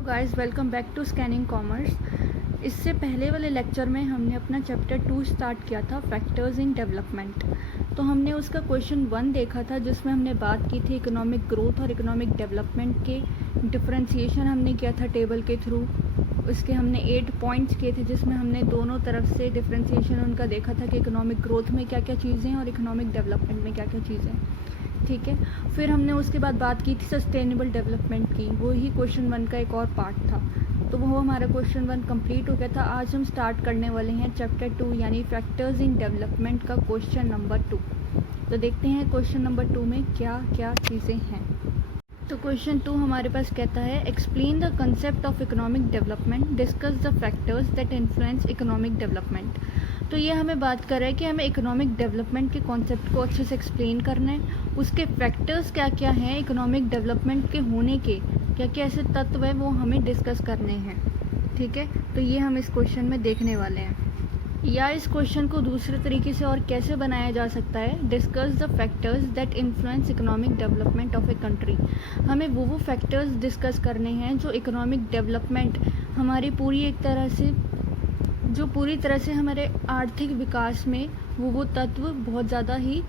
Hello guys, welcome back to scanning commerce. इससे पहले वाले लेक्चर में हमने अपना चैप्टर 2 स्टार्ट किया था, फैक्टर्स इन डेवलपमेंट। तो हमने उसका क्वेश्चन 1 देखा था जिसमें हमने बात की थी इकोनॉमिक ग्रोथ और इकोनॉमिक डेवलपमेंट के डिफरेंशिएशन हमने किया था टेबल के थ्रू। उसके हमने 8 पॉइंट्स किए थे जिसमें हमने दोनों तरफ से डिफरेंशिएशन उनका देखा था कि इकोनॉमिक ग्रोथ में क्या क्या चीज़ें हैं और इकोनॉमिक डेवलपमेंट में क्या क्या चीज़ें हैं। ठीक है, फिर हमने उसके बाद बात की थी सस्टेनेबल डेवलपमेंट की, वो ही क्वेश्चन 1 का एक और पार्ट था। तो वो हमारा क्वेश्चन 1 कंप्लीट हो गया था। आज हम स्टार्ट करने वाले हैं चैप्टर 2 यानी फैक्टर्स इन डेवलपमेंट का क्वेश्चन नंबर 2। तो देखते हैं क्वेश्चन नंबर 2 में क्या क्या चीज़ें हैं। तो क्वेश्चन 2 हमारे पास कहता है explain the concept of economic development, discuss the factors that influence economic development. तो ये हमें बात कर रहा है कि हमें इकोनॉमिक डेवलपमेंट के कॉन्सेप्ट को अच्छे से एक्सप्लेन करना है, उसके फैक्टर्स क्या क्या हैं, इकोनॉमिक डेवलपमेंट के होने के क्या क्या ऐसे तत्व हैं वो हमें डिस्कस करने हैं। ठीक है, तो ये हम इस क्वेश्चन में देखने वाले हैं। या इस क्वेश्चन को दूसरे तरीके से और कैसे बनाया जा सकता है, discuss the factors that influence economic development of a country. हमें वो फैक्टर्स डिस्कस करने हैं जो इकोनॉमिक डेवलपमेंट हमारी पूरी तरह से हमारे आर्थिक विकास में वो तत्व बहुत ज़्यादा ही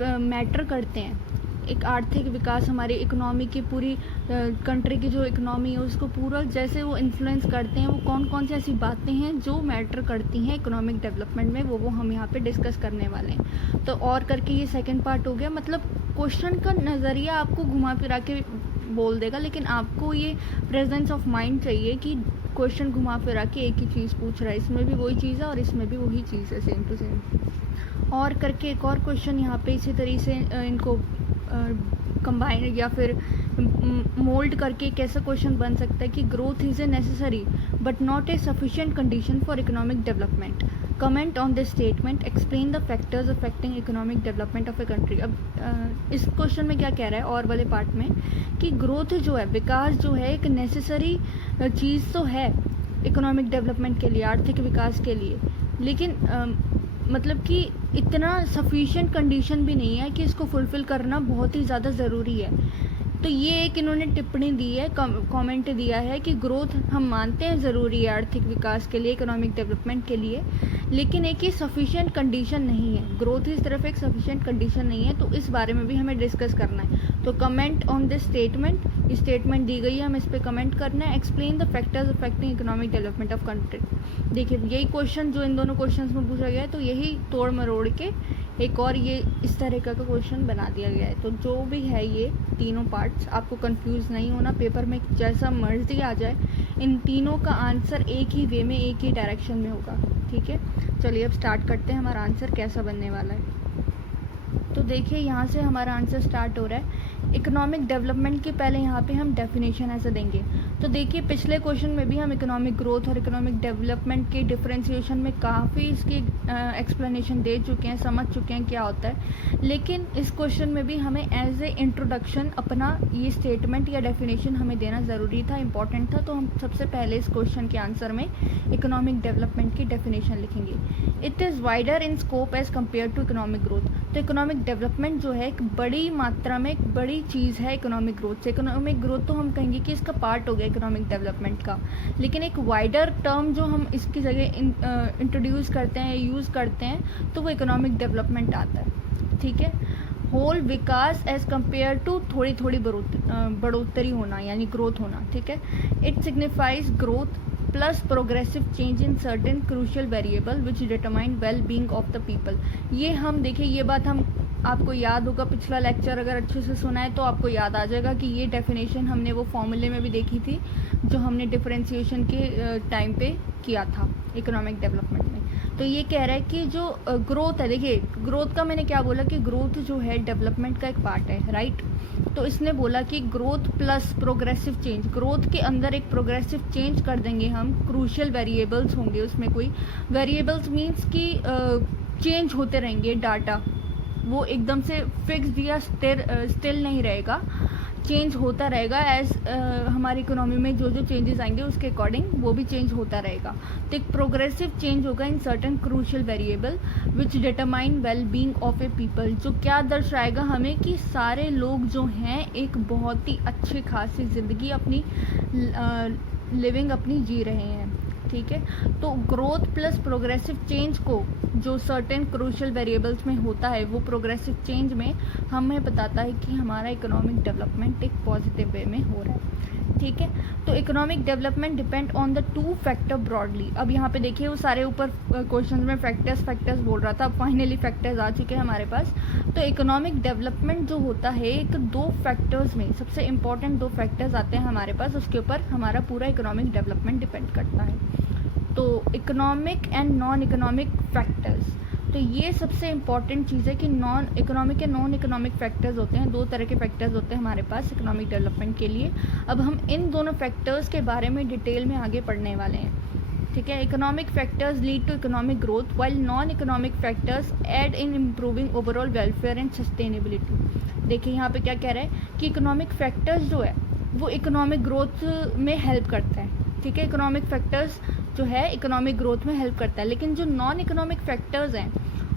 मैटर करते हैं। एक आर्थिक विकास हमारी इकोनॉमी की पूरी कंट्री की जो इकोनॉमी है उसको पूरा जैसे वो इन्फ्लुएंस करते हैं, वो कौन कौन सी ऐसी बातें हैं जो मैटर करती हैं इकोनॉमिक डेवलपमेंट में, वो हम यहाँ पे डिस्कस करने वाले हैं। तो और करके ये सेकंड पार्ट हो गया। मतलब क्वेश्चन का नज़रिया आपको घुमा फिरा के बोल देगा, लेकिन आपको ये प्रेजेंस ऑफ माइंड चाहिए कि क्वेश्चन घुमा फिरा के एक ही चीज़ पूछ रहा है, इसमें भी वही चीज़ है और इसमें भी वही चीज़ है, सेम टू सेम। और करके एक और क्वेश्चन यहाँ पे इसी तरीके से इनको कंबाइन या फिर मोल्ड करके एक ऐसा क्वेश्चन बन सकता है कि growth is a necessary but not a sufficient condition for economic development. Comment on this statement, explain the factors affecting economic development of a country. अब इस क्वेश्चन में क्या कह रहा है और वाले पार्ट में कि ग्रोथ जो है, विकास जो है, एक नेसेसरी चीज़ तो है इकोनॉमिक डेवलपमेंट के लिए, आर्थिक विकास के लिए, लेकिन मतलब कि इतना सफिशिएंट कंडीशन भी नहीं है कि इसको फुलफ़िल करना बहुत ही ज़्यादा ज़रूरी है। तो ये एक इन्होंने टिप्पणी दी है, कमेंट दिया है कि ग्रोथ हम मानते हैं ज़रूरी है आर्थिक विकास के लिए, इकोनॉमिक डेवलपमेंट के लिए, लेकिन एक ही सफिशिएंट कंडीशन नहीं है। ग्रोथ इस तरफ एक सफिशिएंट कंडीशन नहीं है, तो इस बारे में भी हमें डिस्कस करना है। तो comment on this statement, statement दी गई है, हमें इस पर कमेंट करना है। Explain the factors affecting economic development of country. देखिए यही क्वेश्चन जो इन दोनों क्वेश्चन में पूछा गया है, तो यही तोड़ मरोड़ के एक और ये इस तरह का क्वेश्चन बना दिया गया है। तो जो भी है ये तीनों पार्ट्स, आपको कंफ्यूज नहीं होना, पेपर में जैसा मर्जी आ जाए, इन तीनों का आंसर एक ही वे में, एक ही डायरेक्शन में होगा। ठीक है, चलिए अब स्टार्ट करते हैं हमारा आंसर कैसा बनने वाला है। तो देखिए यहाँ से हमारा आंसर स्टार्ट हो रहा है। इकोनॉमिक डेवलपमेंट के पहले यहाँ पे हम डेफिनेशन ऐसे देंगे। तो देखिए पिछले क्वेश्चन में भी हम इकोनॉमिक ग्रोथ और इकोनॉमिक डेवलपमेंट के डिफरेंशिएशन में काफ़ी इसकी एक्सप्लेनेशन दे चुके हैं, समझ चुके हैं क्या होता है, लेकिन इस क्वेश्चन में भी हमें एज ए इंट्रोडक्शन अपना ये स्टेटमेंट या डेफिनेशन हमें देना ज़रूरी था, इंपॉर्टेंट था। तो हम सबसे पहले इस क्वेश्चन के आंसर में इकोनॉमिक डेवलपमेंट की डेफिनेशन लिखेंगे। It is wider in scope as compare to economic growth. तो इकोनॉमिक डेवलपमेंट जो है एक बड़ी मात्रा में एक बड़ी चीज़ है इकोनॉमिक ग्रोथ से। इकोनॉमिक ग्रोथ तो हम कहेंगे कि इसका पार्ट हो गया इकोनॉमिक डेवलपमेंट का, लेकिन एक वाइडर टर्म जो हम इसकी जगह इंट्रोड्यूस करते हैं, यूज़ करते हैं, तो वो इकोनॉमिक डेवलपमेंट आता है। ठीक है, होल विकास एज कम्पेयर टू थोड़ी थोड़ी बढ़ोतरी होना यानी ग्रोथ होना। ठीक है, it signifies growth plus progressive change in certain crucial variable which determine well being of the people. ये हम देखिए, ये बात हम आपको याद होगा, पिछला लेक्चर अगर अच्छे से सुना है तो आपको याद आ जाएगा कि ये डेफिनेशन हमने वो फॉर्मूले में भी देखी थी जो हमने डिफरेंशिएशन के टाइम पे किया था इकोनॉमिक डेवलपमेंट में। तो ये कह रहा है कि जो ग्रोथ है, देखिए ग्रोथ का मैंने क्या बोला कि ग्रोथ जो है डेवलपमेंट का एक पार्ट है, राइट। तो इसने बोला कि growth plus progressive change, growth के अंदर एक प्रोग्रेसिव चेंज कर देंगे हम, क्रूशियल वेरिएबल्स होंगे उसमें, कोई वेरिएबल्स मीन्स कि चेंज होते रहेंगे डाटा, वो एकदम से फिक्स्ड या स्थिर नहीं रहेगा। चेंज होता रहेगा एज हमारी इकोनॉमी में जो जो चेंजेस आएंगे उसके अकॉर्डिंग वो भी चेंज होता रहेगा। तो एक प्रोग्रेसिव चेंज होगा इन certain crucial variable which determine well being of A people, जो क्या दर्शाएगा हमें कि सारे लोग जो हैं एक बहुत ही अच्छी खासी ज़िंदगी अपनी लिविंग अपनी जी रहे हैं। ठीक है, तो ग्रोथ प्लस प्रोग्रेसिव चेंज को जो सर्टेन क्रूशियल वेरिएबल्स में होता है वो प्रोग्रेसिव चेंज में हमें बताता है कि हमारा इकोनॉमिक डेवलपमेंट एक पॉजिटिव वे में हो रहा है। ठीक है, तो economic development depend on the two factor broadly. अब यहाँ पे देखिए वो सारे ऊपर क्वेश्चन में फैक्टर्स बोल रहा था, अब फाइनली फैक्टर्स आ चुके हैं हमारे पास। तो इकोनॉमिक डेवलपमेंट जो होता है एक दो फैक्टर्स में, सबसे इम्पॉर्टेंट दो फैक्टर्स आते हैं हमारे पास, उसके ऊपर हमारा पूरा इकोनॉमिक डेवलपमेंट डिपेंड करता है। तो economic and non economic factors, तो ये सबसे इम्पॉर्टेंट चीज़ है कि नॉन इकोनॉमिक के नॉन इकोनॉमिक फैक्टर्स होते हैं, दो तरह के फैक्टर्स होते हैं हमारे पास इकोनॉमिक डेवलपमेंट के लिए। अब हम इन दोनों फैक्टर्स के बारे में डिटेल में आगे पढ़ने वाले हैं। ठीक है, economic factors lead to economic growth while non economic factors aid in improving overall welfare and sustainability. देखिए यहाँ पे क्या कह रहा है कि इकोनॉमिक फैक्टर्स जो है वो इकोनॉमिक ग्रोथ में हेल्प करते हैं। ठीक है, इकोनॉमिक फैक्टर्स जो है इकोनॉमिक ग्रोथ में हेल्प करता है, लेकिन जो नॉन इकोनॉमिक फैक्टर्स हैं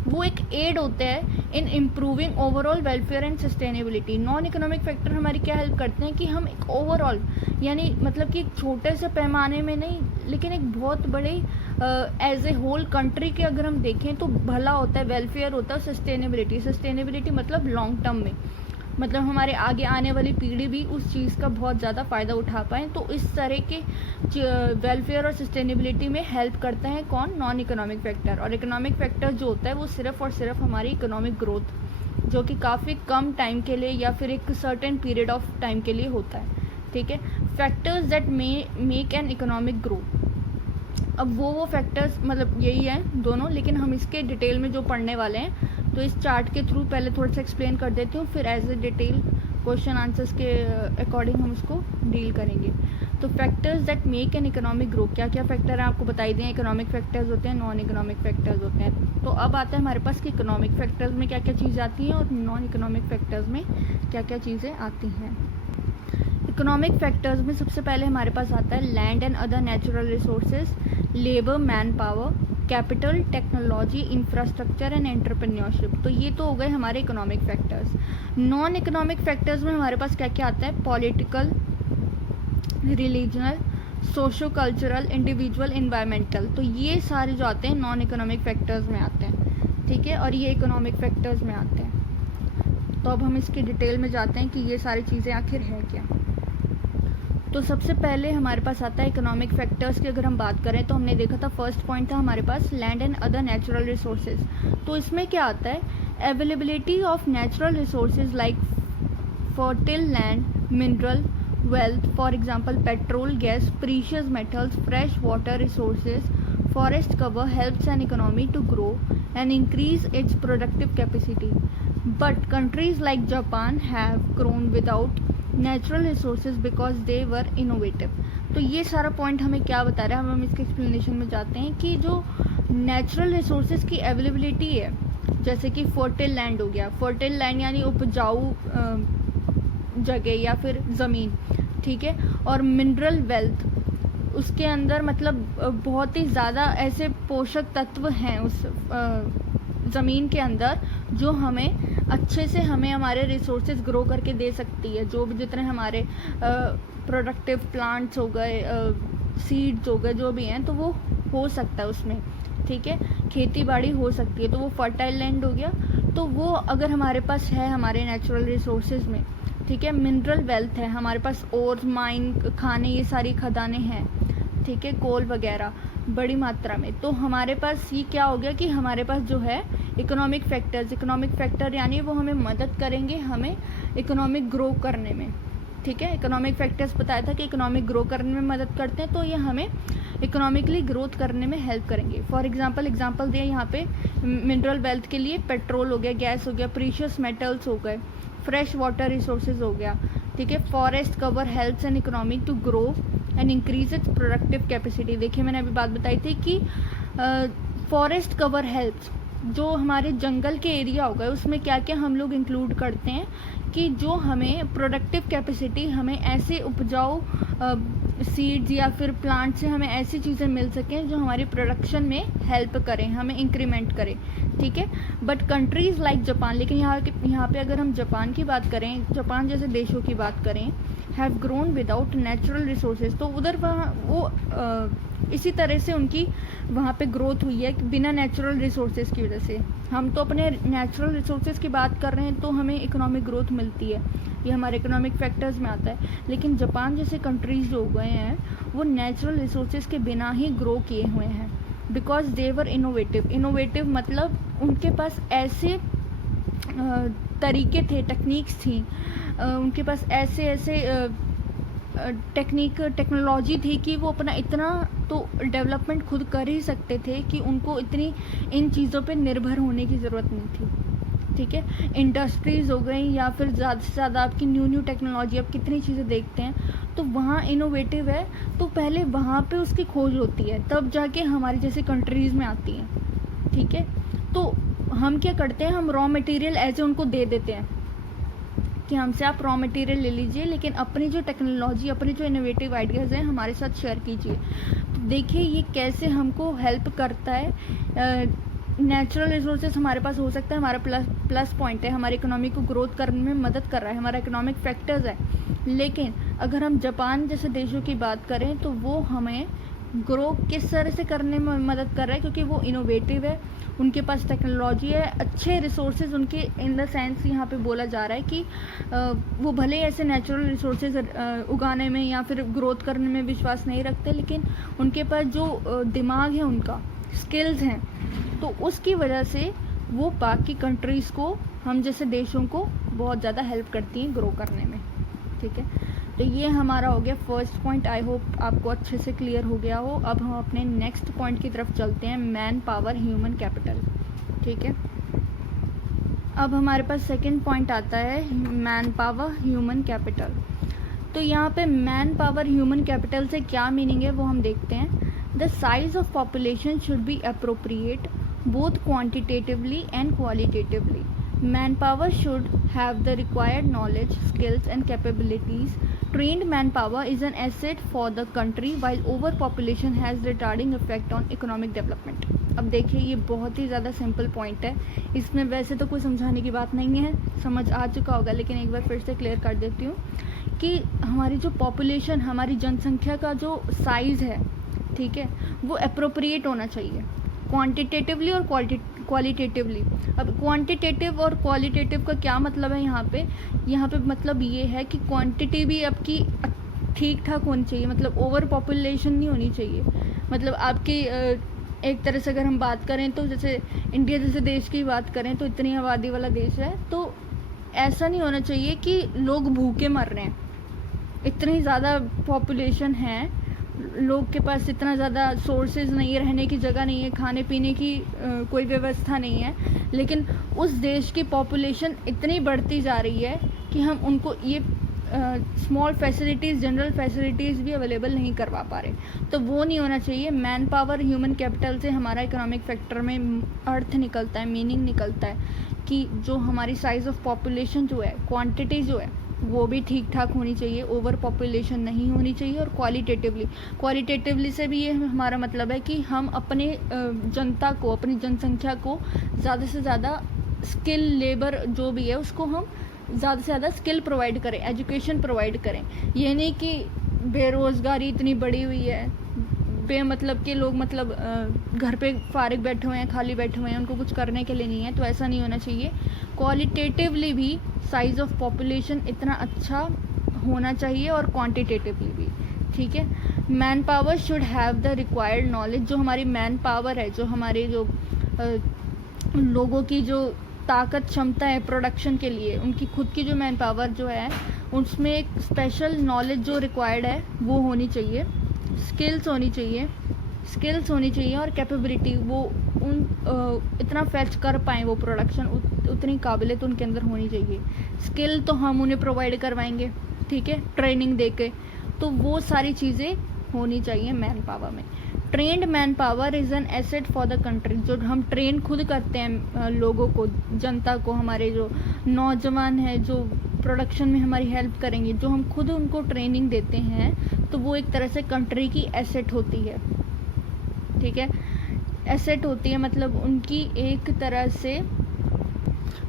वो एक एड होते हैं इन improving overall welfare and sustainability. Non economic factor हमारी क्या हेल्प करते हैं कि हम एक ओवरऑल यानी मतलब कि एक छोटे से पैमाने में नहीं लेकिन एक बहुत बड़े एज ए होल कंट्री के अगर हम देखें तो भला होता है, वेलफेयर होता है, सस्टेनेबिलिटी मतलब लॉन्ग टर्म में, मतलब हमारे आगे आने वाली पीढ़ी भी उस चीज़ का बहुत ज़्यादा फ़ायदा उठा पाएँ। तो इस तरह के वेलफेयर और सस्टेनेबिलिटी में हेल्प करते हैं कौन, नॉन इकोनॉमिक फैक्टर। और इकोनॉमिक फैक्टर जो होता है वो सिर्फ और सिर्फ हमारी इकोनॉमिक ग्रोथ जो कि काफ़ी कम टाइम के लिए या फिर एक सर्टेन पीरियड ऑफ टाइम के लिए होता है। ठीक है, factors that make an economic growth, अब वो फैक्टर्स मतलब यही हैं दोनों, लेकिन हम इसके डिटेल में जो पढ़ने वाले हैं तो इस चार्ट के थ्रू पहले थोड़ा सा एक्सप्लेन कर देती हूँ, फिर as a detail question answers के अकॉर्डिंग हम उसको डील करेंगे। तो factors that make an economic growth, क्या क्या फैक्टर हैं आपको बताई दें। इकोनॉमिक फैक्टर्स होते हैं, नॉन इकोनॉमिक फैक्टर्स होते हैं। तो अब आता है हमारे पास कि इकोनॉमिक फैक्टर्स में क्या क्या चीज़ें आती हैं और नॉन इकोनॉमिक फैक्टर्स में क्या क्या चीज़ें आती हैं। इकोनॉमिक फैक्टर्स में सबसे पहले हमारे पास आता है land and other natural resources, labour, manpower, capital, technology, infrastructure and entrepreneurship. तो ये तो हो गए हमारे economic factors. Non economic factors में हमारे पास क्या क्या आता है, political, religional, socio cultural, individual, environmental. तो ये सारे जो आते हैं नॉन इकोनॉमिक फैक्टर्स में आते हैं। ठीक है, और ये इकोनॉमिक फैक्टर्स में आते हैं। तो अब हम इसकी डिटेल में जाते हैं कि ये सारी चीज़ें आखिर है क्या। तो सबसे पहले हमारे पास आता है इकोनॉमिक फैक्टर्स की अगर हम बात करें तो हमने देखा था फर्स्ट पॉइंट था हमारे पास land and other natural resources. तो इसमें क्या आता है, availability of natural resources like fertile land, mineral wealth, for example petrol, gas, precious metals, fresh water resources, forest cover helps an economy to grow and increase its productive capacity, but countries like Japan have grown without natural resources because they were innovative. तो ये सारा point हमें क्या बता रहा है, हम इसके एक्सप्लेनेशन में जाते हैं कि जो नेचुरल रिसोर्सेज की अवेलेबिलिटी है, जैसे कि फर्टिल लैंड हो गया, फर्टिल लैंड यानी उपजाऊ जगह या फिर ज़मीन, ठीक है, और मिनरल वेल्थ, उसके अंदर मतलब बहुत ही ज़्यादा ऐसे पोषक तत्व हैं उस ज़मीन के अंदर जो हमें अच्छे से हमें हमारे रिसोर्सेज ग्रो करके दे सकती है। जो भी जितने हमारे प्रोडक्टिव प्लांट्स हो गए, सीड्स हो गए, जो भी हैं, तो वो हो सकता है उसमें। ठीक है, खेती बाड़ी हो सकती है, तो वो फर्टाइल लैंड हो गया। तो वो अगर हमारे पास है हमारे नेचुरल रिसोर्सेज में, ठीक है, मिनरल वेल्थ है हमारे पास, और माइन, खाने, ये सारी खदानें हैं, ठीक है, कोल वगैरह बड़ी मात्रा में। तो हमारे पास ये क्या हो गया कि हमारे पास जो है इकोनॉमिक फैक्टर यानी वो हमें मदद करेंगे हमें इकोनॉमिक ग्रो करने में। ठीक है, इकोनॉमिक फैक्टर्स बताया था कि इकोनॉमिक ग्रो करने में मदद करते हैं, तो ये हमें इकोनॉमिकली ग्रोथ करने में हेल्प करेंगे। फॉर एग्जांपल दिया यहाँ पे मिनरल वेल्थ के लिए पेट्रोल हो गया, गैस हो गया, प्रीशियस मेटल्स हो गए, फ्रेश वाटर रिसोर्सेज हो गया, ठीक है, forest cover helps an economy to grow and increase its productive capacity. देखिए मैंने अभी बात बताई थी कि फॉरेस्ट कवर हेल्प्स, जो हमारे जंगल के एरिया हो गए उसमें क्या क्या हम लोग इंक्लूड करते हैं, कि जो हमें प्रोडक्टिव कैपेसिटी, हमें ऐसे उपजाऊ सीड्स या फिर प्लांट से हमें ऐसी चीज़ें मिल सकें जो हमारी प्रोडक्शन में हेल्प करें, हमें इंक्रीमेंट करें, ठीक है। बट कंट्रीज़ लाइक जापान, लेकिन यहाँ पे अगर हम जापान की बात करें, जापान जैसे देशों की बात करें, have grown without natural resources, तो उधर वहाँ वो इसी तरह से उनकी वहाँ पे ग्रोथ हुई है बिना नेचुरल रिसोर्सेज की वजह से। हम तो अपने नेचुरल रिसोर्सेज की बात कर रहे हैं तो हमें इकोनॉमिक ग्रोथ मिलती है, ये हमारे इकोनॉमिक फैक्टर्स में आता है। लेकिन जापान जैसे कंट्रीज जो हो गए हैं वो नेचुरल रिसोर्सेज के बिना ही ग्रो किए हुए हैं, बिकॉज दे वर इनोवेटिव मतलब उनके पास ऐसे तरीके थे, टेक्निक्स थी, उनके पास ऐसे टेक्नोलॉजी थी कि वो अपना इतना तो डेवलपमेंट खुद कर ही सकते थे कि उनको इतनी इन चीज़ों पे निर्भर होने की ज़रूरत नहीं थी, ठीक है। इंडस्ट्रीज़ हो गई या फिर ज़्यादा से ज़्यादा आपकी न्यू टेक्नोलॉजी, आप कितनी चीज़ें देखते हैं तो वहाँ इनोवेटिव है, तो पहले वहाँ पे उसकी खोज होती है तब जाके हमारी जैसे कंट्रीज़ में आती हैं, ठीक है। तो हम क्या करते हैं, हम रॉ मटेरियल ऐसे उनको दे देते हैं कि हमसे आप रॉ मटेरियल ले लीजिए, लेकिन अपनी जो टेक्नोलॉजी, अपने जो इनोवेटिव आइडियाज़ हैं हमारे साथ शेयर कीजिए। तो देखिए ये कैसे हमको हेल्प करता है। नेचुरल रिसोर्सेज हमारे पास हो सकता है, हमारा प्लस पॉइंट है, हमारी इकोनॉमी को ग्रोथ करने में मदद कर रहा है, हमारा इकोनॉमिक फैक्टर्स है। लेकिन अगर हम जापान जैसे देशों की बात करें तो वो हमें ग्रो किस तरह से करने में मदद कर रहा है, क्योंकि वो इनोवेटिव है, उनके पास टेक्नोलॉजी है, अच्छे रिसोर्सेज उनके, इन द सेंस यहाँ पे बोला जा रहा है कि वो भले ऐसे नेचुरल रिसोर्सेज उगाने में या फिर ग्रोथ करने में विश्वास नहीं रखते, लेकिन उनके पास जो दिमाग है, उनका स्किल्स हैं, तो उसकी वजह से वो बाकी कंट्रीज़ को, हम जैसे देशों को बहुत ज़्यादा हेल्प करती हैं ग्रो करने में, ठीक है। तो ये हमारा हो गया फर्स्ट पॉइंट, आई होप आपको अच्छे से क्लियर हो गया हो। अब हम अपने नेक्स्ट पॉइंट की तरफ चलते हैं, मैन पावर ह्यूमन कैपिटल, ठीक है। अब हमारे पास सेकंड पॉइंट आता है मैन पावर ह्यूमन कैपिटल। तो यहाँ पे मैन पावर ह्यूमन कैपिटल से क्या मीनिंग है वो हम देखते हैं। The size of population should be appropriate both quantitatively and qualitatively. Manpower should have the required knowledge, skills and capabilities. Trained manpower is an asset for the country while overpopulation has retarding effect on economic development. अब देखिए ये बहुत ही ज़्यादा simple point है, इसमें वैसे तो कोई समझाने की बात नहीं है, समझ आ चुका होगा, लेकिन एक बार फिर से क्लियर कर देती हूँ कि हमारी जो पॉपुलेशन, हमारी जनसंख्या का जो साइज़ है, ठीक है, वो अप्रोप्रिएट होना चाहिए क्वांटिटेटिवली और क्वालिटेटिवली. अब क्वांटिटेटिव और क्वालिटेटिव का क्या मतलब है यहाँ पे मतलब ये है कि क्वांटिटी भी आपकी ठीक ठाक होनी चाहिए, मतलब ओवर पॉपुलेशन नहीं होनी चाहिए. मतलब आपकी एक तरह से अगर हम बात करें तो जैसे इंडिया जैसे देश की बात करें तो इतनी आबादी वाला देश है, तो ऐसा नहीं होना चाहिए कि लोग भूखे मर रहे हैं. इतनी ज़्यादा पॉपुलेशन है, लोग के पास इतना ज़्यादा सोर्सेज नहीं है, रहने की जगह नहीं है, खाने पीने की कोई व्यवस्था नहीं है, लेकिन उस देश की पॉपुलेशन इतनी बढ़ती जा रही है कि हम उनको ये स्मॉल फैसिलिटीज़, जनरल फैसिलिटीज़ भी अवेलेबल नहीं करवा पा रहे. तो वो नहीं होना चाहिए. मैन पावर ह्यूमन कैपिटल से हमारा इकोनॉमिक फैक्टर में अर्थ निकलता है, मीनिंग निकलता है कि जो हमारी साइज़ ऑफ पॉपुलेशन जो है, क्वांटिटी जो है, वो भी ठीक ठाक होनी चाहिए, ओवर पॉपुलेशन नहीं होनी चाहिए. और क्वालिटेटिवली से भी ये हमारा मतलब है कि हम अपने जनता को, अपनी जनसंख्या को ज़्यादा से ज़्यादा स्किल, लेबर जो भी है उसको हम ज़्यादा से ज़्यादा स्किल प्रोवाइड करें, एजुकेशन प्रोवाइड करें. ये नहीं कि बेरोज़गारी इतनी बढ़ी हुई है, बेमतलब के लोग मतलब घर पे फारिग बैठे हुए हैं, खाली बैठे हुए हैं, उनको कुछ करने के लिए नहीं है, तो ऐसा नहीं होना चाहिए. क्वालिटेटिवली भी साइज़ ऑफ पॉपुलेशन इतना अच्छा होना चाहिए और क्वांटिटेटिवली भी, ठीक है. Man power should have the required knowledge. जो हमारी मैन पावर है, जो हमारे जो लोगों की जो ताकत, क्षमता है प्रोडक्शन के लिए, उनकी खुद की जो मैन पावर जो है उसमें एक स्पेशल नॉलेज जो रिक्वायर्ड है वो होनी चाहिए, स्किल्स होनी चाहिए और कैपेबिलिटी, वो इतना फैच कर पाएँ वो प्रोडक्शन, उतनी काबिलियत उनके अंदर होनी चाहिए. स्किल तो हम उन्हें प्रोवाइड करवाएंगे, ठीक है, ट्रेनिंग देके, तो वो सारी चीज़ें होनी चाहिए मैन पावर में. Trend man power is an asset for the country. जो हम ट्रेन खुद करते हैं लोगों को, जनता को, हमारे जो नौजवान हैं, जो प्रोडक्शन में हमारी हेल्प करेंगे, जो हम खुद उनको ट्रेनिंग देते हैं, तो वो एक तरह से कंट्री की एसेट होती है। ठीक है, एसेट होती है मतलब उनकी एक तरह से,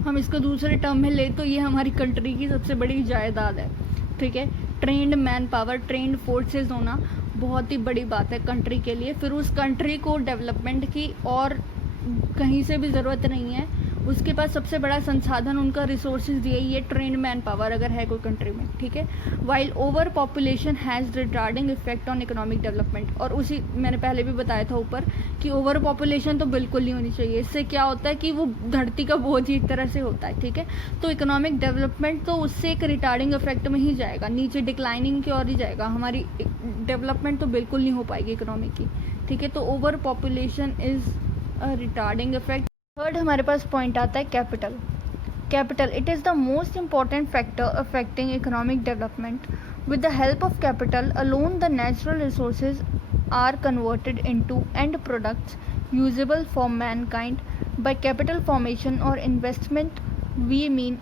हम इसको दूसरे टर्म में ले तो ये हमारी कंट्री की सबसे बड़ी जायदाद है। ठीक है, trend man power, trend forces होना बहुत ही बड़ी बात है कंट्री के लिए। फिर उस कंट्री को डेवलपमेंट की और कहीं से भी ज़रूरत नहीं है, उसके पास सबसे बड़ा संसाधन उनका रिसोर्सेज दिए, ये ट्रेंड मैन पावर अगर है कोई कंट्री में। ठीक है, while over population has retarding effect on economic development, और उसी मैंने पहले भी बताया था ऊपर कि ओवर पॉपुलेशन तो बिल्कुल नहीं होनी चाहिए। इससे क्या होता है कि वो धरती का बोझ एक तरह से होता है। ठीक है, तो इकोनॉमिक डेवलपमेंट तो उससे एक रिटार्डिंग इफेक्ट में ही जाएगा, नीचे डिक्लाइनिंग की ओर ही जाएगा, हमारी डेवलपमेंट तो बिल्कुल नहीं हो पाएगी इकोनॉमी की। ठीक है, तो over population is a retarding effect. Third हमारे पास पॉइंट आता है capital. Capital, it is the most important factor affecting economic development. With the help of capital alone the natural resources are converted into end products usable for mankind. By capital formation और investment we mean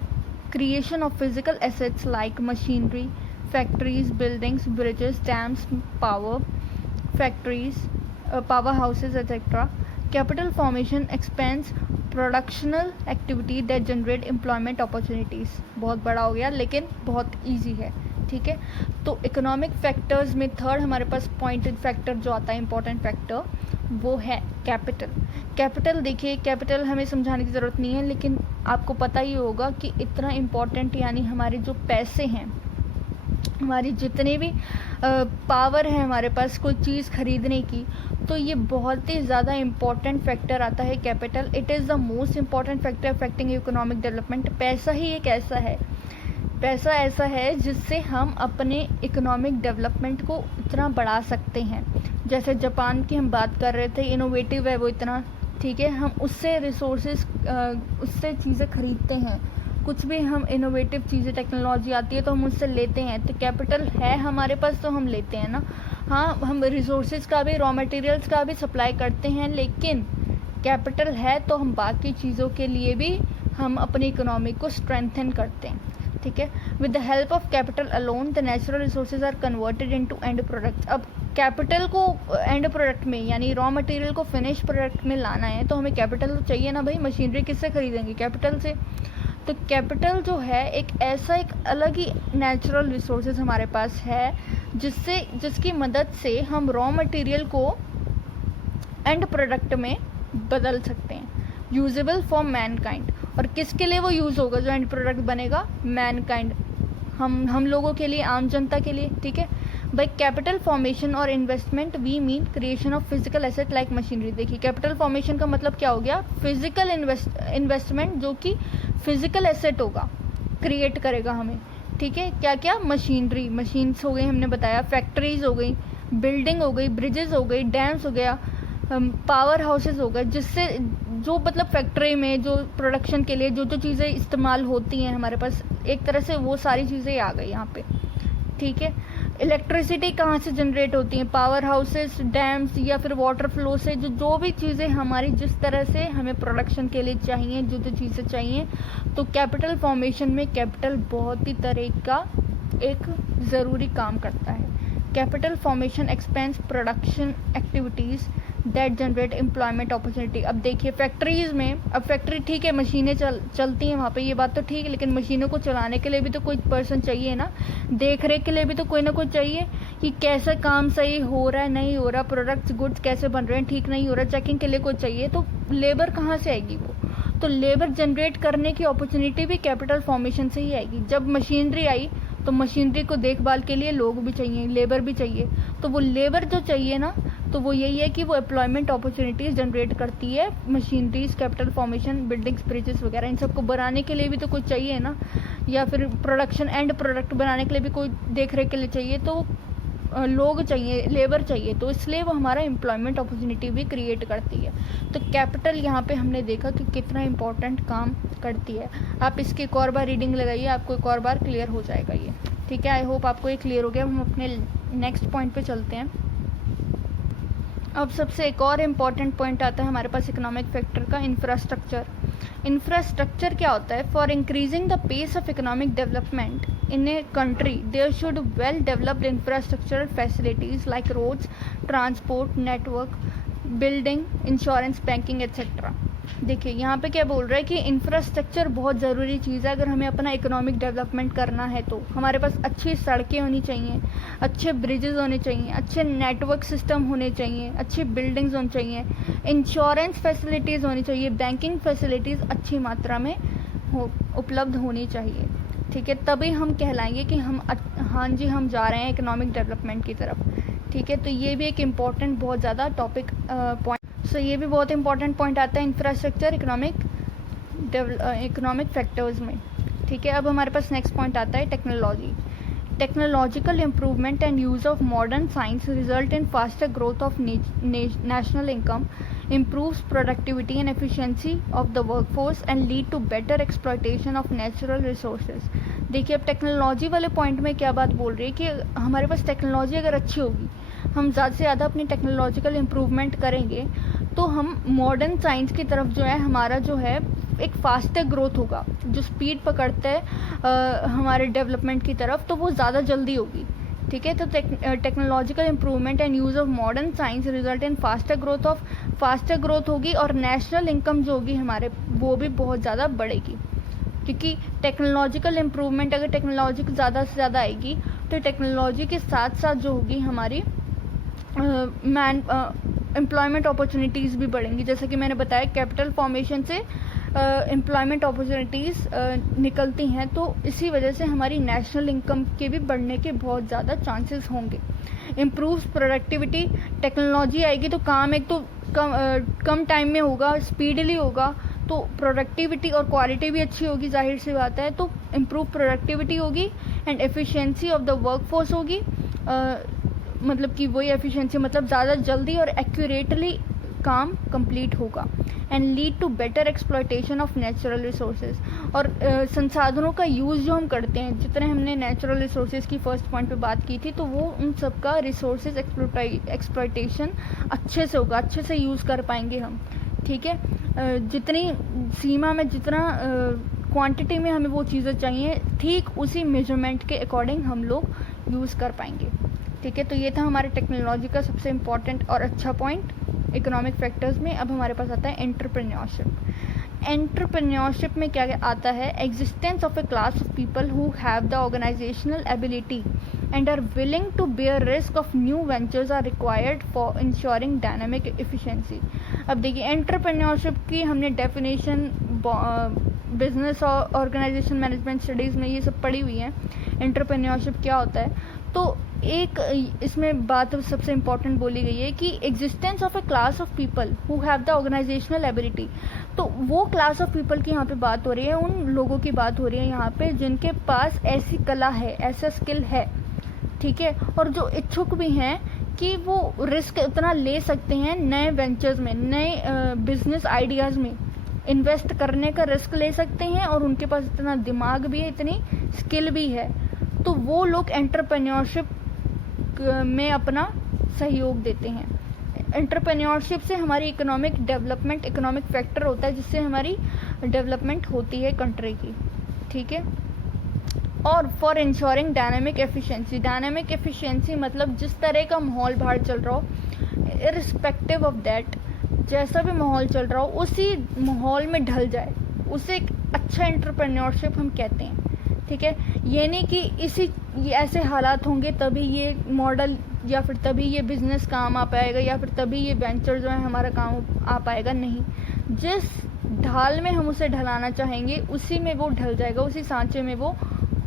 creation of physical assets like machinery, factories, buildings, bridges, dams, powerhouses, etc. Capital formation expands productional activity that generate employment opportunities. बहुत बड़ा हो गया लेकिन बहुत easy है। ठीक है, तो इकोनॉमिक फैक्टर्स में थर्ड हमारे पास पॉइंटेड फैक्टर जो आता है, इंपॉर्टेंट फैक्टर, वो है कैपिटल। कैपिटल देखिए, कैपिटल हमें समझाने की ज़रूरत नहीं है, लेकिन आपको पता ही होगा कि इतना इम्पॉर्टेंट, यानी हमारे जो पैसे हैं, हमारी जितने भी पावर है हमारे पास कोई चीज़ खरीदने की, तो ये बहुत ही ज़्यादा इम्पॉर्टेंट फैक्टर आता है capital. It is the most important factor affecting economic development. पैसा ही एक ऐसा है, पैसा ऐसा है जिससे हम अपने इकोनॉमिक डेवलपमेंट को इतना बढ़ा सकते हैं। जैसे जापान की हम बात कर रहे थे, इनोवेटिव है वो इतना। ठीक है, हम उससे रिसोर्सेज, उससे चीज़ें खरीदते हैं, कुछ भी हम इनोवेटिव चीज़ें, टेक्नोलॉजी आती है तो हम उससे लेते हैं। तो कैपिटल है हमारे पास तो हम लेते हैं ना। हाँ, हम रिसोर्सेज का भी, रॉ मटेरियल्स का भी सप्लाई करते हैं, लेकिन कैपिटल है तो हम बाकी चीज़ों के लिए भी हम अपनी इकोनॉमी को स्ट्रेंथन करते हैं। ठीक है, with the help of capital alone the natural resources are converted into end products. अब कैपिटल को एंड प्रोडक्ट में, यानी रॉ मटेरियल को फिनिश प्रोडक्ट में लाना है तो हमें कैपिटल तो चाहिए ना भाई। मशीनरी किससे खरीदेंगे? कैपिटल से। तो कैपिटल जो है एक ऐसा, एक अलग ही नेचुरल रिसोर्सेज हमारे पास है जिसकी मदद से हम रॉ मटेरियल को एंड प्रोडक्ट में बदल सकते हैं, यूजेबल फॉर मैनकाइंड। और किसके लिए वो यूज़ होगा जो एंड प्रोडक्ट बनेगा? मैनकाइंड, हम लोगों के लिए, आम जनता के लिए। ठीक है, बाई कैपिटल फॉर्मेशन और investment we mean creation of physical asset like machinery. देखिए, कैपिटल फॉर्मेशन का मतलब क्या हो गया? फिजिकल इन्वेस्टमेंट, जो कि फिजिकल एसेट होगा, क्रिएट करेगा हमें। ठीक है, क्या क्या? मशीनरी, मशीन्स हो गई, हमने बताया, फैक्ट्रीज हो गई, बिल्डिंग हो गई, ब्रिजेस हो गई, डैम्स हो गया, पावर हाउसेज हो गए, जिससे जो मतलब फैक्ट्री में जो प्रोडक्शन के लिए जो जो चीज़ें इस्तेमाल होती हैं हमारे पास, एक तरह से वो सारी चीज़ें आ गई यहाँ पे। ठीक है, इलेक्ट्रिसिटी कहाँ से जनरेट होती हैं? पावर हाउसेस, डैम्स, या फिर वाटर फ्लो से। जो भी चीज़ें हमारी, जिस तरह से हमें प्रोडक्शन के लिए चाहिए, जो जो चीज़ें चाहिए, तो कैपिटल फॉर्मेशन में कैपिटल बहुत ही तरह का एक ज़रूरी काम करता है। Capital formation expense production activities that generate employment opportunity. अब देखिए, फैक्ट्रीज़ में, अब फैक्ट्री ठीक है, मशीनें चलती हैं वहाँ पे, ये बात तो ठीक है, लेकिन मशीनों को चलाने के लिए भी तो कोई पर्सन चाहिए ना, देख रेख के लिए भी तो कोई ना कोई चाहिए कि कैसे काम सही हो रहा है, नहीं हो रहा, प्रोडक्ट्स, गुड्स कैसे बन रहे हैं, ठीक नहीं हो रहा, चेकिंग के लिए कोई चाहिए। तो लेबर कहाँ से आएगी? वो तो लेबर जनरेट करने की अपॉर्चुनिटी भी कैपिटल फॉर्मेशन से ही आएगी। जब मशीनरी आई तो मशीनरी को देखभाल के लिए लोग भी चाहिए, लेबर भी चाहिए। तो वो लेबर जो चाहिए ना, तो वो यही है कि वो एम्प्लॉयमेंट अपॉर्चुनिटीज़ जनरेट करती है machineries, capital formation, buildings, bridges वगैरह। इन सबको बनाने के लिए भी तो कुछ चाहिए ना, या फिर प्रोडक्शन, एंड प्रोडक्ट बनाने के लिए भी कोई देख रेख के लिए चाहिए, तो लोग चाहिए, लेबर चाहिए, तो इसलिए वो हमारा एम्प्लॉयमेंट अपॉर्चुनिटी भी क्रिएट करती है। तो कैपिटल यहाँ पे हमने देखा कि कितना इम्पोर्टेंट काम करती है। आप इसकी एक और बार रीडिंग लगाइए, आपको एक और बार क्लियर हो जाएगा ये। ठीक है, आई होप आपको ये क्लियर हो गया। हम अपने नेक्स्ट पॉइंट पे चलते हैं। अब सबसे एक और इम्पॉर्टेंट पॉइंट आता है हमारे पास इकोनॉमिक फैक्टर का, इंफ्रास्ट्रक्चर। इंफ्रास्ट्रक्चर क्या होता है? For increasing the pace of economic development in a country there should well developed infrastructural facilities like roads, transport network, building, insurance, banking etc. देखिए यहाँ पे क्या बोल रहा है कि इंफ्रास्ट्रक्चर बहुत ज़रूरी चीज़ है। अगर हमें अपना इकोनॉमिक डेवलपमेंट करना है तो हमारे पास अच्छी सड़कें होनी चाहिए, अच्छे ब्रिजेस होने चाहिए, अच्छे नेटवर्क सिस्टम होने चाहिए, अच्छी बिल्डिंग्स होनी चाहिए, इंश्योरेंस फैसिलिटीज़ होनी चाहिए, बैंकिंग फैसिलिटीज़ अच्छी मात्रा में उपलब्ध होनी चाहिए। ठीक है, तभी हम कहलाएंगे कि हम हाँ जी हम जा रहे हैं इकोनॉमिक डेवलपमेंट की तरफ। ठीक है, तो ये भी एक इम्पॉर्टेंट बहुत ज़्यादा टॉपिक पॉइंट ये भी बहुत इंपॉर्टेंट पॉइंट आता है इंफ्रास्ट्रक्चर इकोनॉमिक फैक्टर्स में। ठीक है, अब हमारे पास नेक्स्ट पॉइंट आता है technology. Technological improvement and use of modern science result in faster growth of national income, improves productivity and efficiency of the workforce and lead to better exploitation of natural resources। देखिए अब technology वाले point में क्या बात बोल रही है कि हमारे पास टेक्नोलॉजी अगर अच्छी होगी, हम ज़्यादा से ज़्यादा अपनी टेक्नोलॉजिकल इम्प्रूवमेंट करेंगे तो हम मॉडर्न साइंस की तरफ जो है हमारा जो है एक फास्टर ग्रोथ होगा। जो स्पीड पकड़ता है हमारे डेवलपमेंट की तरफ तो वो ज़्यादा जल्दी होगी। ठीक है, तो technological improvement and use of modern science result in faster growth होगी और नेशनल इनकम जो होगी हमारे वो भी बहुत ज़्यादा बढ़ेगी। क्योंकि टेक्नोलॉजिकल इम्प्रूवमेंट अगर टेक्नोलॉजी ज़्यादा से ज़्यादा आएगी तो टेक्नोलॉजी के साथ साथ जो होगी हमारी एम्प्लॉयमेंट अपॉर्चुनिटीज़ भी बढ़ेंगी। जैसे कि मैंने बताया कैपिटल फॉर्मेशन से एम्प्लॉयमेंट अपॉर्चुनिटीज़ निकलती हैं, तो इसी वजह से हमारी नेशनल इनकम के भी बढ़ने के बहुत ज़्यादा चांसेस होंगे। इम्प्रूव्स प्रोडक्टिविटी, टेक्नोलॉजी आएगी तो काम एक तो कम टाइम में होगा, स्पीडली होगा, तो प्रोडक्टिविटी और क्वालिटी भी अच्छी होगी, जाहिर सी बात है। तो इम्प्रूव प्रोडक्टिविटी होगी and efficiency of the workforce होगी। मतलब कि वही एफिशिएंसी मतलब ज़्यादा जल्दी और एक्यूरेटली काम कंप्लीट होगा and lead to better exploitation of natural resources. और संसाधनों का यूज़ जो हम करते हैं, जितने हमने नेचुरल रिसोर्सेज की फर्स्ट पॉइंट पे बात की थी, तो वो उन सब का रिसोर्सेज एक्सप्लॉयटेशन अच्छे से होगा, अच्छे से यूज़ कर पाएंगे हम। ठीक है, जितनी सीमा में जितना क्वांटिटी में हमें वो चीज़ें चाहिए ठीक उसी मेजरमेंट के अकॉर्डिंग हम लोग यूज़ कर पाएंगे। ठीक है, तो ये था हमारे टेक्नोलॉजी का सबसे इम्पॉर्टेंट और अच्छा पॉइंट इकोनॉमिक फैक्टर्स में। अब हमारे पास आता है एंटरप्रेन्योरशिप। एंटरप्रेन्योरशिप में क्या आता है? Existence of a class of people who have the organisational ability and are willing to bear risk of new ventures are required for ensuring dynamic efficiency. अब देखिए एंटरप्रेन्योरशिप की हमने डेफिनेशन बिजनेस और organisation management studies में ये सब पढ़ी हुई है। एंटरप्रेन्योरशिप क्या होता है? तो एक इसमें बात सबसे इम्पॉर्टेंट बोली गई है कि existence of a class of people who have the organisational ability. तो वो क्लास ऑफ पीपल की यहाँ पे बात हो रही है, उन लोगों की बात हो रही है यहाँ पे जिनके पास ऐसी कला है, ऐसा स्किल है। ठीक है, और जो इच्छुक भी हैं कि वो रिस्क इतना ले सकते हैं नए वेंचर्स में, नए बिजनेस आइडियाज़ में इन्वेस्ट करने का रिस्क ले सकते हैं, और उनके पास इतना दिमाग भी है, इतनी स्किल भी है, तो वो लोग एंटरप्रेन्योरशिप में अपना सहयोग देते हैं। एंटरप्रेन्योरशिप से हमारी इकोनॉमिक डेवलपमेंट, इकोनॉमिक फैक्टर होता है जिससे हमारी डेवलपमेंट होती है कंट्री की। ठीक है, और फॉर इंश्योरिंग डायनामिक एफिशिएंसी मतलब जिस तरह का माहौल बाहर चल रहा हो, इररिस्पेक्टिव ऑफ दैट, जैसा भी माहौल चल रहा हो उसी माहौल में ढल जाए, उसे एक अच्छा एंटरप्रेन्योरशिप हम कहते हैं। ठीक है, ये नहीं कि ये ऐसे हालात होंगे तभी ये मॉडल या फिर तभी ये बिज़नेस काम आ पाएगा या फिर तभी ये वेंचर जो है हमारा काम आ पाएगा। नहीं, जिस ढाल में हम उसे ढलाना चाहेंगे उसी में वो ढल जाएगा, उसी सांचे में वो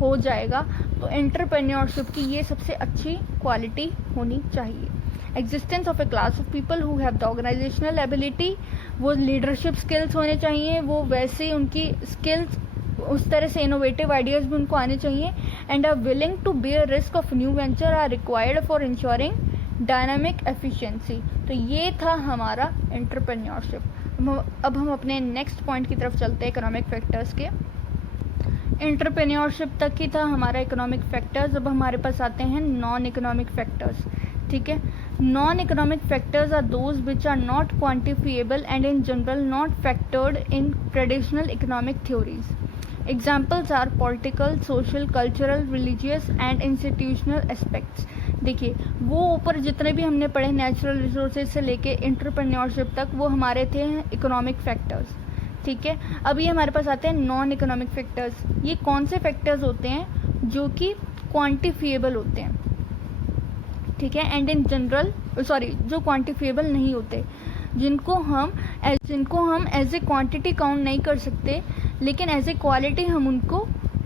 हो जाएगा। तो एंटरप्रेन्योरशिप की ये सबसे अच्छी क्वालिटी होनी चाहिए। Existence of a class of people who have the organisational ability, वो लीडरशिप स्किल्स होने चाहिए, वो वैसे उनकी स्किल्स उस तरह से इनोवेटिव आइडियाज़ भी उनको आने चाहिए। And are willing to bear risk of new venture are required for ensuring dynamic efficiency. तो ये था हमारा एंटरप्रेन्योरशिप। अब हम अपने नेक्स्ट पॉइंट की तरफ चलते हैं इकोनॉमिक फैक्टर्स के। एंटरप्रेन्योरशिप तक ही था हमारा इकोनॉमिक फैक्टर्स। अब हमारे पास आते हैं नॉन इकोनॉमिक फैक्टर्स। ठीक है, non economic factors are those which are not quantifiable and in general not factored in traditional economic theories. Examples are political, social, cultural, religious and institutional aspects. देखिए वो ऊपर जितने भी हमने पढ़े नेचुरल रिसोर्सेज से लेके एंटरप्रेन्योरशिप तक वो हमारे थे इकोनॉमिक फैक्टर्स. ठीक है, अब ये हमारे पास आते हैं नॉन इकोनॉमिक फैक्टर्स. ये कौन से फैक्टर्स होते हैं जो कि क्वांटिफिएबल होते हैं. ठीक है, एंड इन जनरल जो क्वांटिफिएबल नहीं होते, जिनको हम एज ए क्वांटिटी काउंट नहीं कर सकते, लेकिन एज ए क्वालिटी हम उनको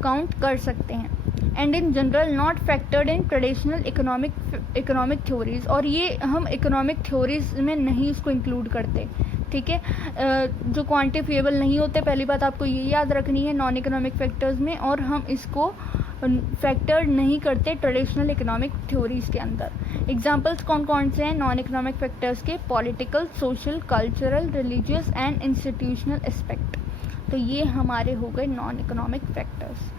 काउंट कर सकते हैं. And in general not factored in traditional economic theories, और ये हम इकोनॉमिक थ्योरीज में नहीं उसको इंक्लूड करते. ठीक है, जो क्वांटिफिएबल नहीं होते, पहली बात आपको ये याद रखनी है नॉन इकोनॉमिक फैक्टर्स में, और हम इसको फैक्टर नहीं करते ट्रेडिशनल इकोनॉमिक थ्योरीज के अंदर. एग्जाम्पल्स कौन कौन से हैं नॉन इकोनॉमिक फैक्टर्स के? Political, social, cultural, religious and institutional aspect. तो ये हमारे हो गए नॉन इकोनॉमिक फैक्टर्स.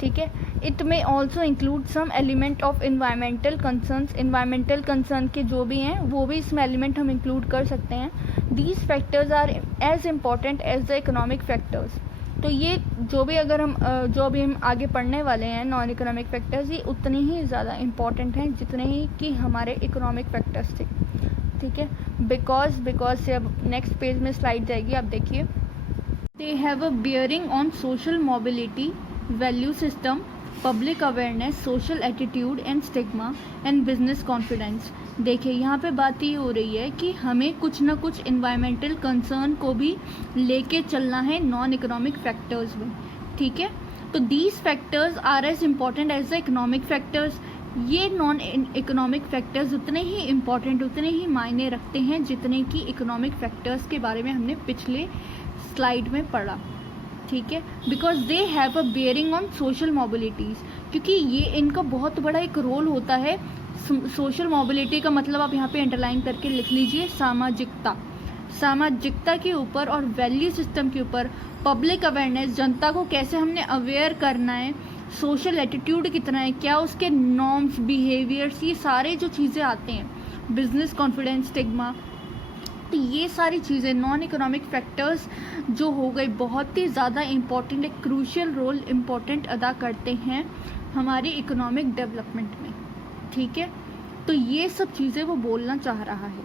ठीक है, it may also include some element of environmental concerns. Environmental concern के जो भी हैं वो भी इसमें एलिमेंट हम इंक्लूड कर सकते हैं. These factors are as important as the economic factors. तो ये जो भी हम आगे पढ़ने वाले हैं नॉन इकोनॉमिक फैक्टर्स, ये उतने ही ज़्यादा इम्पॉर्टेंट हैं जितने ही कि हमारे इकोनॉमिक फैक्टर्स थे. ठीक है, बिकॉज से अब नेक्स्ट पेज में स्लाइड जाएगी, आप देखिए. दे have a bearing on social mobility, value system, public awareness, social attitude and stigma and business confidence. देखिए यहाँ पे बात ये हो रही है कि हमें कुछ ना कुछ इन्वायरमेंटल कंसर्न को भी लेके चलना है नॉन इकोनॉमिक फैक्टर्स में. ठीक है, तो these factors are as important as the economic factors. ये नॉन इकोनॉमिक फैक्टर्स उतने ही इम्पॉर्टेंट, उतने ही मायने रखते हैं जितने कि इकोनॉमिक फैक्टर्स के बारे में हमने पिछले स्लाइड में पढ़ा. ठीक है, because they have a bearing on social mobilities, क्योंकि ये इनका बहुत बड़ा एक रोल होता है. सोशल मोबिलिटी का मतलब आप यहाँ पे अंडरलाइन करके लिख लीजिए सामाजिकता के ऊपर, और वैल्यू सिस्टम के ऊपर, पब्लिक अवेयरनेस, जनता को कैसे हमने अवेयर करना है, सोशल एटीट्यूड कितना है, क्या उसके नॉर्म्स, बिहेवियर्स, ये सारे जो चीज़ें आते हैं, बिजनेस कॉन्फिडेंस, स्टिग्मा. तो ये सारी चीज़ें नॉन इकोनॉमिक फैक्टर्स जो हो गए बहुत ही ज़्यादा इम्पॉर्टेंट, एक क्रूशियल रोल इम्पॉर्टेंट अदा करते हैं हमारी इकोनॉमिक डेवलपमेंट में. ठीक है, तो ये सब चीज़ें वो बोलना चाह रहा है.